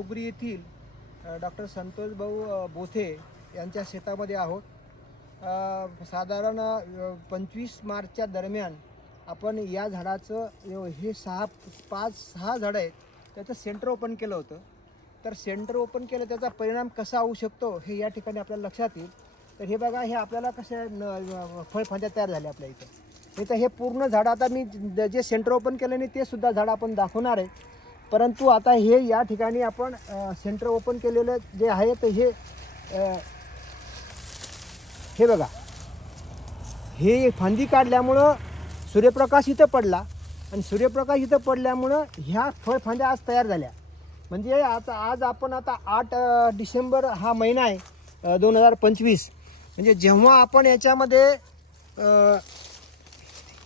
डोंगरी येथील डॉक्टर संतोष भाऊ बोथे यांच्या शेतामध्ये आहोत. साधारण 25 मार्चच्या दरम्यान आपण या झाडाचं हे 5-6 झाडं आहेत त्याचं सेंटर ओपन केलं होतं. तर सेंटर ओपन केलं त्याचा परिणाम कसा होऊ शकतो हे या ठिकाणी आपल्याला लक्षात येईल. तर हे बघा, हे आपल्याला कसे फळफांद्या तयार झाल्या आपल्या इथं. नाही तर हे पूर्ण झाडं आता मी जे सेंटर ओपन केलं नाही ते सुद्धा झाडं आपण दाखवणार आहे. परंतु आता हे या ठिकाणी आपण सेंटर ओपन केलेलं जे आहे तर हे बघा, हे फांदी काढल्यामुळं सूर्यप्रकाश इथं पडला आणि सूर्यप्रकाश इथं पडल्यामुळं ह्या फळफांद्या आज तयार झाल्या. म्हणजे आज आपण आता 8 डिसेंबर हा महिना आहे 2025. म्हणजे जेव्हा आपण याच्यामध्ये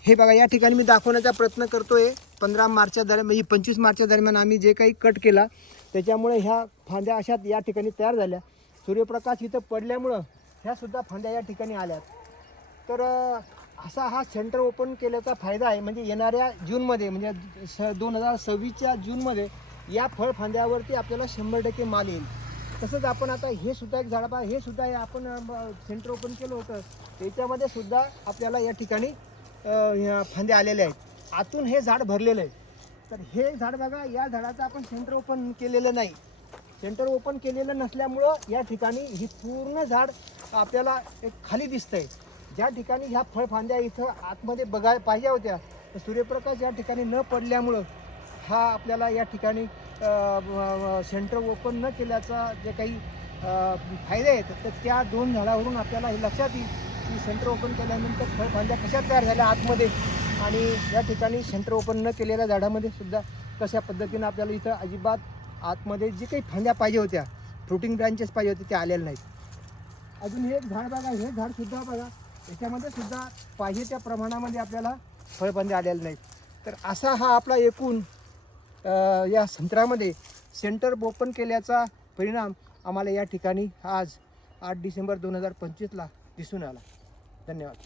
हे बघा या ठिकाणी मी दाखवण्याचा प्रयत्न करतोय. 15 मार्चच्या दरम्यान 25 मार्चच्या दरम्यान आम्ही जे काही कट केला त्याच्यामुळे ह्या फांद्या अशा या ठिकाणी तयार झाल्या. सूर्यप्रकाश इथं पडल्यामुळं ह्या सुद्धा फांद्या या ठिकाणी आल्यात. तर असा हा सेंटर ओपन केल्याचा फायदा आहे. म्हणजे येणाऱ्या जूनमध्ये म्हणजे 2026च्या जूनमध्ये या फळफांद्यावरती आपल्याला 100% माल येईल. तसंच आपण आता हे सुद्धा एक झाड पहा, हे सुद्धा आपण सेंटर ओपन केलं होतं त्याच्यामध्ये सुद्धा आपल्याला या ठिकाणी फांद्या आलेल्या आहेत. आतून हे झाड भरलेलं आहे. तर हे झाड बघा, या झाडाचं आपण सेंटर ओपन केलेलं नाही. सेंटर ओपन केलेलं नसल्यामुळं या ठिकाणी ही पूर्ण झाड आपल्याला एक खाली दिसतंय. ज्या ठिकाणी ह्या फळफांद्या इथं आतमध्ये बघायला पाहिजे होत्या तर सूर्यप्रकाश या ठिकाणी न पडल्यामुळं हा आपल्याला या ठिकाणी सेंटर ओपन न केल्याचा जे काही फायदे आहेत तर त्या 2 झाडावरून आपल्याला हे लक्षात येईल की सेंटर ओपन केल्यानंतर फळफांद्या कशा तयार झाल्या आतमध्ये आणि या ठिकाणी सेंटर ओपन न केलेल्या झाडामध्ये सुद्धा कशा पद्धतीनं आपल्याला इथं अजिबात आतमध्ये जे काही फांद्या पाहिजे होत्या, फ्रुटिंग ब्रांचेस पाहिजे होते ते आलेल्या नाहीत. अजून हे एक झाड बघा, हे झाड सुद्धा बघा, याच्यामध्ये सुद्धा पाहिजे त्या प्रमाणामध्ये आपल्याला फळफांद्या आलेल्या नाहीत. तर असा हा आपला एकूण या संत्र्यामध्ये सेंटर ओपन केल्याचा परिणाम आम्हाला या ठिकाणी आज 8 डिसेंबर 2025ला दिसून आला. धन्यवाद.